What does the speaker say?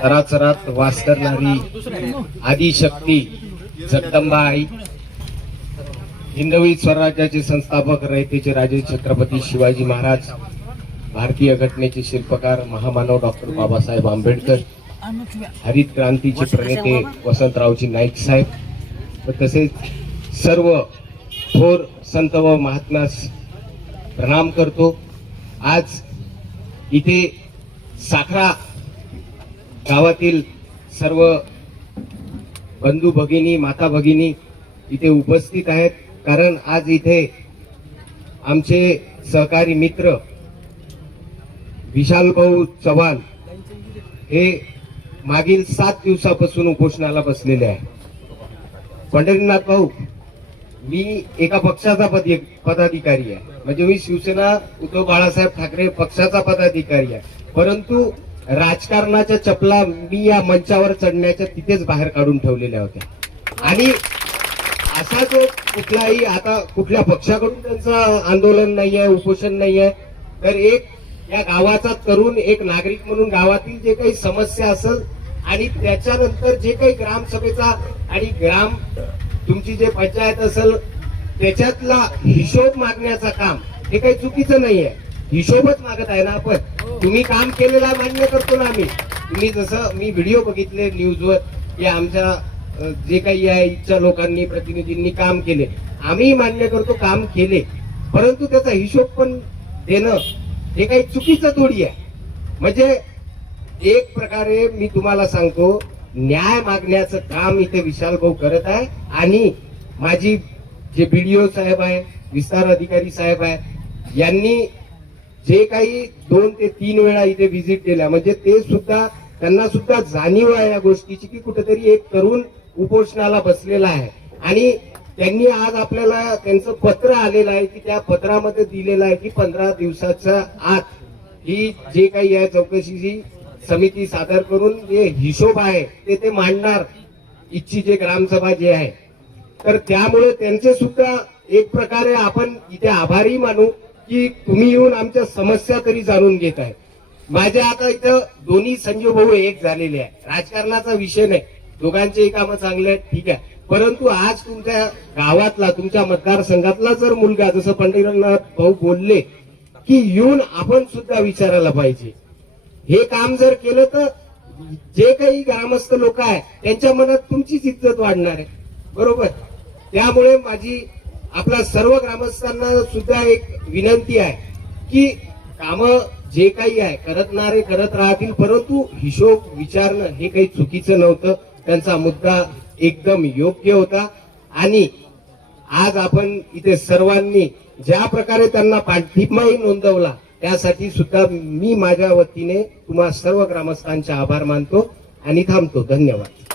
चराचरात वास करणारी आदिशक्ती जगदंबा आई, हिंदवी स्वराज्याचे संस्थापक रयतेचे राजे छत्रपती शिवाजी महाराज, भारतीय घटनेचे शिल्पकार महामानव डॉक्टर बाबासाहेब आंबेडकर, हरित क्रांतीचे प्रणेते वसंतरावजी नाईक साहेब व तसेच सर्व थोर संत व महात्म्यास प्रणाम करतो। आज इथे साखरा गावातील सर्व बंधू भगिनी, माता भगिनी इथे उपस्थित आहेत, कारण आज इथे आमचे सहकारी मित्र विशाल भाऊ चव्हाण हे मागील 7 दिवसापासून उपोषणाला बसलेले आहे। पंढरीनाथ भाऊ, मी एका पक्षाचा पदाधिकारी आहे, म्हणजे मी शिवसेना उद्धव बाळासाहेब ठाकरे पक्षाचा पदाधिकारी आहे, परंतु राजकारणाच्या चपला मी या मंचावर चढण्याच्या तिथेच बाहेर काढून ठेवलेल्या होत्या। आणि असा जो कुठलाही आता कुठल्या पक्षाकडून त्यांचं आंदोलन नाहीये, उपोषण नाहीये, तर एक या गावाचा तरुण एक नागरिक म्हणून गावातील जे काही समस्या असेल आणि त्याच्यानंतर जे काही ग्रामसभेचा आणि तुमची जे पंचायत असेल त्याच्यातला हिशोब मागण्याचं काम हे काही चुकीचं नाहीये, हिशोबच मागत आहे ना आपण। तुम्ही काम केलेला मान्य करतो ना आम्ही। तुम्ही जसं मी व्हिडिओ बघितले न्यूजवर की आमच्या जे काही आहे इच्छा लोकांनी प्रतिनिधींनी काम केले, आम्ही मान्य करतो काम केले, परंतु त्याचा हिशोब पण देणं हे काही चुकीचं थोडी आहे। म्हणजे एक प्रकारे मी तुम्हाला सांगतो, न्याय मागण्याचं काम इथे विशाल भाऊ करत आहे। आणि माझी जे बीडीओ साहेब आहे, विस्तार अधिकारी साहेब आहे, यांनी जे काही 2 ते 3 वेळा इथे व्हिजिट केल्या, म्हणजे ते सुद्धा त्यांना सुद्धा जाणीव आहे या गोष्टीची की कुठेतरी एक तरुण उपोषणाला बसलेला आहे। आणि त्यांनी आज आपल्याला त्यांचं पत्र आलेलं आहे की त्या पत्रामध्ये दिलेलं आहे की 15 दिवसाच्या आत ही जे काही आहे चौकशीची समिती सादर करून जे हिशोब आहे ते मांडणार इच्छी जे ग्रामसभा जे आहे। तर त्यामुळे त्यांचे सुद्धा एक प्रकारे आपण इथे आभारी मानू की तुम्ही येऊन आमच्या समस्या तरी जाणून घेत आहे। माझ्या आता इथं दोन्ही संजीव भाऊ एक झालेले आहे, राजकारणाचा विषय नाही, दोघांचेही कामं चांगले आहेत, ठीक आहे, परंतु आज तुमच्या गावातला तुमच्या मतदारसंघातला जर मुलगा जसं पंढरीनाथ भाऊ बोलले की येऊन आपण सुद्धा विचारायला पाहिजे, हे काम जर केलं तर जे काही ग्रामस्थ लोक आहे त्यांच्या मनात तुमचीच इज्जत वाढणार आहे, बरोबर। त्यामुळे माझी आपल्या सर्व ग्रामस्थांना सुद्धा एक विनंती आहे की कामं जे काही आहे करत राहतील, परंतु हिशोब विचारणं हे काही चुकीचं नव्हतं, त्यांचा मुद्दा एकदम योग्य होता। आणि आज आपण इथे सर्वांनी ज्या प्रकारे त्यांना पाठिंबाही नोंदवला त्यासाठी सुद्धा मी माझ्या वतीने तुम्हा सर्व ग्रामस्थांचे आभार मानतो आणि थांबतो। धन्यवाद।